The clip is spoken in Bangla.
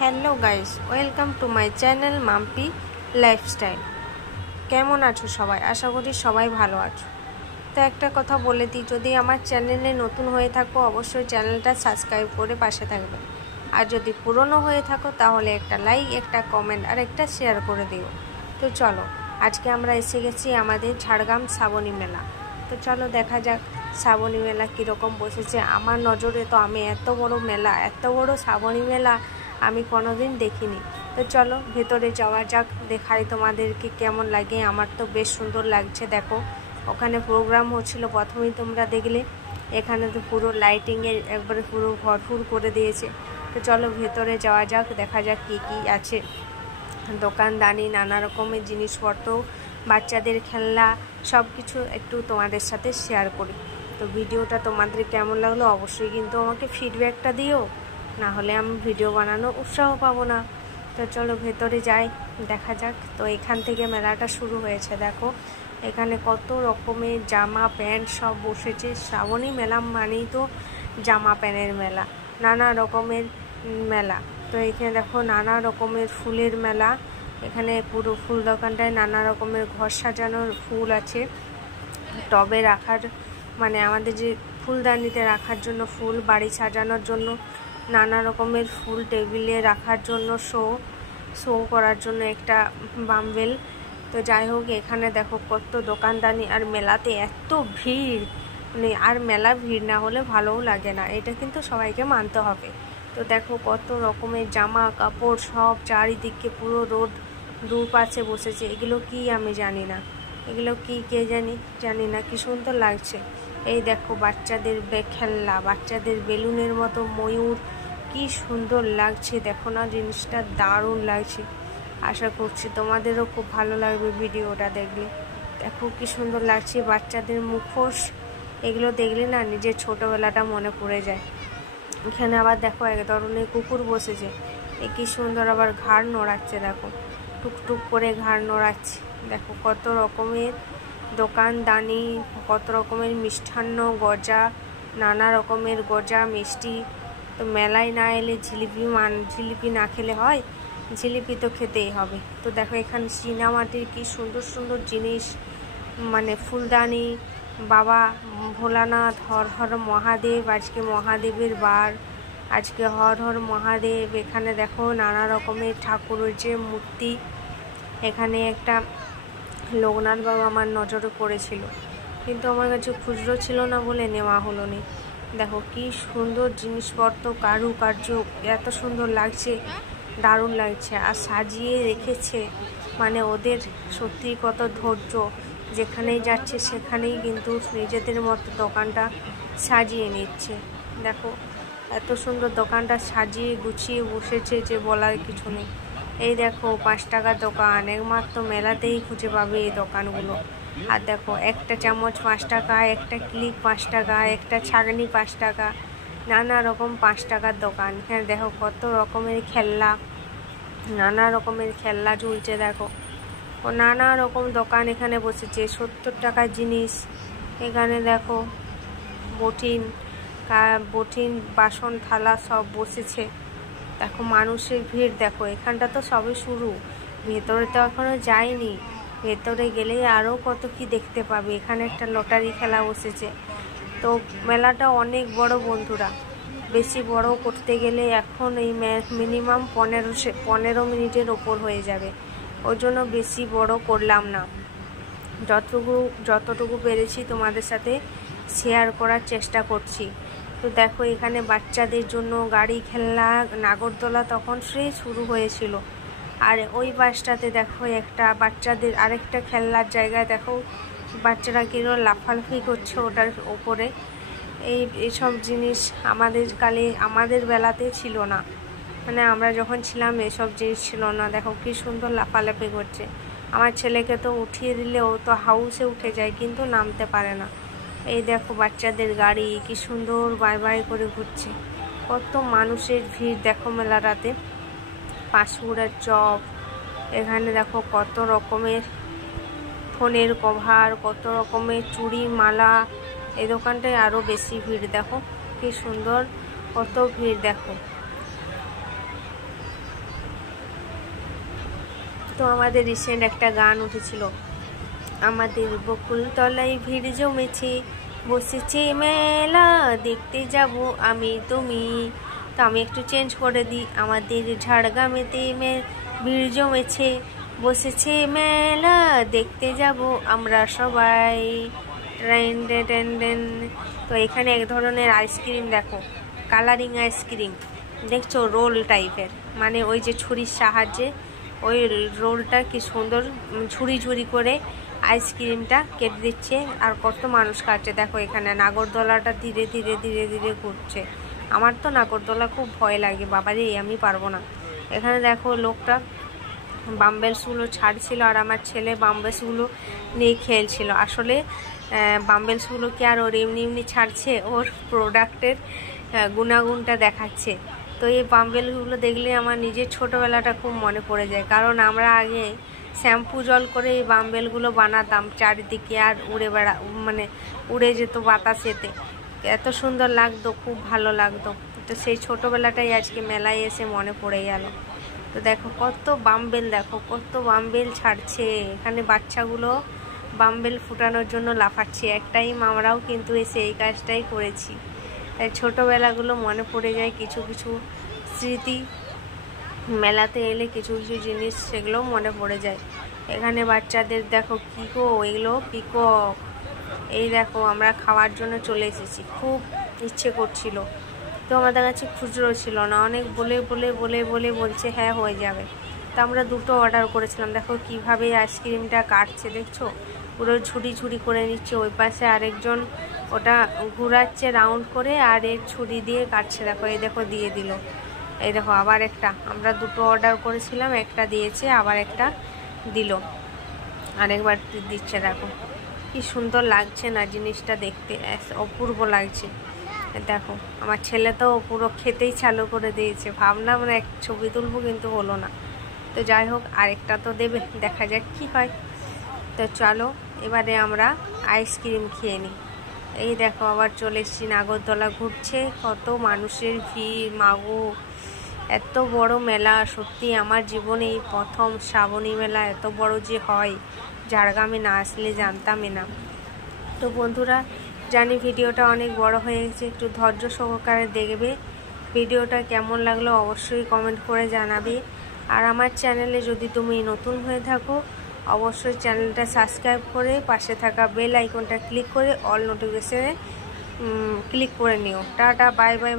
Hello guys, welcome to my channel Mampi lifestyle. কেমন আছো সবাই? আশা করি সবাই ভালো আছো। তো একটা কথা বলে দিই, যদি আমার চ্যানেলে নতুন হয়ে থাকো অবশ্যই চ্যানেলটা সাবস্ক্রাইব করে পাশে থাকবে। আর যদি পুরনো হয়ে থাকো তাহলে একটা লাইক, একটা কমেন্ট আর একটা শেয়ার করে দিও। তো চলো, আজকে আমরা এসে গেছি আমাদের ঝাড়গ্রাম শ্রাবণী মেলা। তো চলো দেখা যাক শ্রাবণী মেলা কীরকম বসেছে। আমার নজরে তো আমি এত বড় মেলা, এত বড় শ্রাবণী মেলা আমি কোনোদিন দেখিনি। তো চলো ভেতরে যাওয়া যাক, দেখাই তোমাদেরকে কেমন লাগে। আমার তো বেশ সুন্দর লাগছে। দেখো ওখানে প্রোগ্রাম হচ্ছিল, প্রথমেই তোমরা দেখলে। এখানে তো পুরো লাইটিংয়ের একবারে পুরো ভরপুর করে দিয়েছে। তো চলো ভেতরে যাওয়া যাক, দেখা যাক কী কী আছে। দোকানদানি, নানা রকমের জিনিসপত্র, বাচ্চাদের খেলনা, সব কিছু একটু তোমাদের সাথে শেয়ার করি। তো ভিডিওটা তোমাদের কেমন লাগলো অবশ্যই কিন্তু আমাকে ফিডব্যাকটা দিও, না হলে আমি ভিডিও বানানো উৎসাহ পাবো না। তো চলো ভেতরে যাই, দেখা যাক। তো এখান থেকে মেলাটা শুরু হয়েছে। দেখো এখানে কত রকমের জামা প্যান্ট সব বসেছে। শ্রাবণী মেলা মানেই তো জামা প্যান্টের মেলা, নানা রকমের মেলা। তো এখানে দেখো নানা রকমের ফুলের মেলা। এখানে পুরো ফুল দোকানটায় নানা রকমের ঘর সাজানোর ফুল আছে, টবে রাখার মানে আমাদের যে ফুলদানিতে রাখার জন্য ফুল, বাড়ি সাজানোর জন্য নানা রকমের ফুল, টেবিলে রাখার জন্য শো করার জন্য একটা বাম্বেল। তো যাই হোক, এখানে দেখো কত দোকানদানি। আর মেলাতে এত ভিড়, মানে আর মেলা ভিড় না হলে ভালোও লাগে না, এটা কিন্তু সবাইকে মানতে হবে। তো দেখো কত রকমের জামা কাপড় সব চারিদিকে পুরো রোড দুপাশে বসেছে। এগুলো কি আমি জানি না, এগুলো কি কে জানি না, কি সুন্দর লাগছে। এই দেখো বাচ্চাদের খেলনা, বাচ্চাদের বেলুনের মতো ময়ূর, কি সুন্দর লাগছে। দেখো না, জিনিসটা দারুণ লাগছে। আশা করছি তোমাদেরও খুব ভালো লাগবে ভিডিওটা দেখলে। দেখো কি সুন্দর লাগছে, বাচ্চাদের মুখোশ। এগুলো দেখলে না নিজের ছোটোবেলাটা মনে পড়ে যায়। এখানে আবার দেখো এক ধরনের কুকুর বসেছে, এ কি সুন্দর আবার ঘাড় নড়াচ্ছে। দেখো টুকটুক করে ঘাড় নড়াচ্ছে। দেখো কত রকমের দোকানদানি, কত রকমের মিষ্টান্ন, গজা, নানা রকমের গজা মিষ্টি। তো মেলায় না এলে জিলিপি না খেলে হয়, জিলিপি তো খেতেই হবে। তো দেখো এখানে চীনামাটির কি সুন্দর সুন্দর জিনিস, মানে ফুলদানি। বাবা ভোলানাথ, হর হর মহাদেব, আজকে মহাদেবের বার, আজকে হর হর মহাদেব। এখানে দেখো নানা রকমের ঠাকুরের যে মূর্তি। এখানে একটা লোকনাথ বাবা আমার নজরে পড়েছিল, কিন্তু আমার কাছে খুচরো ছিল না বলে নেওয়া হলো না। দেখো কি সুন্দর জিনিসপত্র, কারুকার্য এত সুন্দর লাগছে, দারুণ লাগছে। আর সাজিয়ে রেখেছে, মানে ওদের সত্যি কত ধৈর্য। যেখানেই যাচ্ছে সেখানেই কিন্তু নিজেদের মতো দোকানটা সাজিয়ে নিচ্ছে। দেখো এত সুন্দর দোকানটা সাজিয়ে গুছিয়ে বসেছে যে বলার কিছু নেই। এই দেখো 5 টাকার দোকান, একমাত্র মেলাতেই খুঁজে পাবে এই দোকানগুলো। আর দেখো একটা চামচ 5 টাকা, একটা ক্লিপ 5 টাকা, একটা ছাগনি 5 টাকা, নানা রকম 5 টাকার দোকান। এখানে দেখো কত রকমের খেলনা, নানা রকমের খেলনা ঝুলছে। দেখো ও নানা রকম দোকান এখানে বসেছে, 70 টাকার জিনিস। এখানে দেখো বটিন বাসন থালা সব বসেছে। দেখো মানুষের ভিড়, দেখো এখানটা তো সবে শুরু, ভেতরে তো এখনো যায়নি। ভেতরে গেলেই আরও কত কি দেখতে পাবে। এখানে একটা লটারি খেলা বসেছে। তো মেলাটা অনেক বড় বন্ধুরা, বেশি বড় করতে গেলে এখন এই মিনিমাম 15 মিনিটের ওপর হয়ে যাবে, ওই জন্য বেশি বড় করলাম না। যতটুকু পেরেছি তোমাদের সাথে শেয়ার করার চেষ্টা করছি। তো দেখো এখানে বাচ্চাদের জন্য গাড়ি, খেলনা, নাগরদোলা তখন শুরু হয়েছিল। আর ওই পাশটাতে দেখো একটা বাচ্চাদের আরেকটা খেলনার জায়গায়, দেখো বাচ্চারা কিরকম লাফালাফি করছে ওটার ওপরে। এইসব জিনিস আমাদের বেলাতে ছিল না, মানে আমরা যখন ছিলাম এসব জিনিস ছিল না। দেখো কি সুন্দর লাফালাফি করছে। আমার ছেলেকে তো উঠিয়ে দিলে ও তো হাউসে উঠে যায়, কিন্তু নামতে পারে না। এই দেখো বাচ্চাদের গাড়ি কি সুন্দর বাই বাই করে ঘুরছে। কত মানুষের ভিড় দেখো মেলাটাতে। পাঁশকুড়ার চপ, এখানে দেখো কত রকমের ফোনের কভার, কত রকমের চুড়ি, মালা। এই দোকানটায় আরও বেশি ভিড়। দেখো কি সুন্দর, কত ভিড় দেখো। তো আমাদের রিসেন্ট একটা গান উঠেছিল, আমাদের বকুল তলায় ভিড় জমেছে, বসেছে মেলা দেখতে যাব আমি তুমি। তো আমি একটু চেঞ্জ করে দিই, আমাদের ঝাড়গ্রামেতে ভিড় জমেছে, বসেছে মেলা দেখতে যাব আমরা সবাই। তো এখানে এক ধরনের আইসক্রিম দেখো, কালারিং আইসক্রিম দেখছো, রোল টাইপের, মানে ওই যে ছুরির সাহায্যে ওই রোলটা কি সুন্দর ঝুড়ি ঝুড়ি করে আইসক্রিমটা কেটে দিচ্ছে, আর কত মানুষ খাচ্ছে দেখো। এখানে নাগরদোলাটা ধীরে ধীরে ধীরে ধীরে ঘুরছে। আমার তো নাগরদোলা খুব ভয় লাগে, বাবারে আমি পারবো না। এখানে দেখো লোকটা বাম্বেলসগুলো ছাড়ছিল, আর আমার ছেলে বাম্বেলসগুলো নিয়ে খেলছিল। আসলে বাম্বেলসগুলো কি আর ওর এমনি এমনি ছাড়ছে, ওর প্রোডাক্টের গুণাগুণটা দেখাচ্ছে। তো এই বাম্বেলগুলো দেখলে আমার নিজের ছোটোবেলাটা খুব মনে পড়ে যায়, কারণ আমরা আগে শ্যাম্পু জল করে এই বাম্বেলগুলো বানাতাম চারিদিকে, আর উড়ে যেত বাতাসেতে, এত সুন্দর লাগতো, খুব ভালো লাগতো। তো সেই ছোটোবেলাটাই আজকে মেলায় এসে মনে পড়ে গেল। তো দেখো কত বাম্বেল, দেখো কত বাম্বেল ছাড়ছে। এখানে বাচ্চাগুলো বাম্বেল ফুটানোর জন্য লাফাচ্ছে। এক টাইম আমরাও কিন্তু এসে এই কাজটাই করেছি, তাই ছোটোবেলাগুলো মনে পড়ে যায়। কিছু কিছু স্মৃতি মেলাতে এলে কিছু কিছু জিনিস সেগুলোও মনে পড়ে যায়। এখানে বাচ্চাদের দেখো পিকো, এগুলো পিকক। এই দেখো আমরা খাওয়ার জন্য চলে এসেছি, খুব ইচ্ছে করছিল, তো আমাদের কাছে খুচরো ছিল না, অনেক বলে বলে বলে বলে বলছে হ্যাঁ হয়ে যাবে। তো আমরা দুটো অর্ডার করেছিলাম। দেখো কিভাবে আইসক্রিমটা কাটছে, দেখছো পুরো ঝুড়ি ঝুড়ি করে নিচ্ছে। ওই পাশে আরেকজন ওটা ঘুরাচ্ছে রাউন্ড করে, আর এর ছুরি দিয়ে কাটছে। দেখো এই দেখো দিয়ে দিল। এই দেখো আবার একটা, আমরা দুটো অর্ডার করেছিলাম, একটা দিয়েছে আবার একটা দিল, আরেকবার দিচ্ছে। দেখো কি সুন্দর লাগছে না জিনিসটা দেখতে, অপূর্ব লাগছে। দেখো আমার ছেলে তো পুরো খেতেই চালু করে দিয়েছে। ভাবলাম না এক ছবি তুলবো, কিন্তু হলো না। তো যাই হোক আরেকটা তো দেবে, দেখা যাক কি হয়। তো চলো এবারে আমরা আইসক্রিম খেয়ে নিই। এই দেখো আবার চলে এসেছি, নাগরদোলা ঘুরছে, কত মানুষের ভিড়, মাগো এত বড় মেলা। সত্যি আমার জীবনে এই প্রথম শ্রাবণী মেলা এত বড় যে হয়, ঝাড়গ্রামে না আসলে জানতামই না। তো বন্ধুরা জানি ভিডিওটা অনেক বড় হয়ে গেছে, একটু ধৈর্য সহকারে দেখবে। ভিডিওটা কেমন লাগলো অবশ্যই কমেন্ট করে জানাবে। আর আমার চ্যানেলে যদি তুমি নতুন হয়ে থাকো অবশ্যই চ্যানেলটা সাবস্ক্রাইব করে পাশে থাকা বেল আইকনটা ক্লিক করে অল নোটিফিকেশনে ক্লিক করে নিও। Tata, bye bye.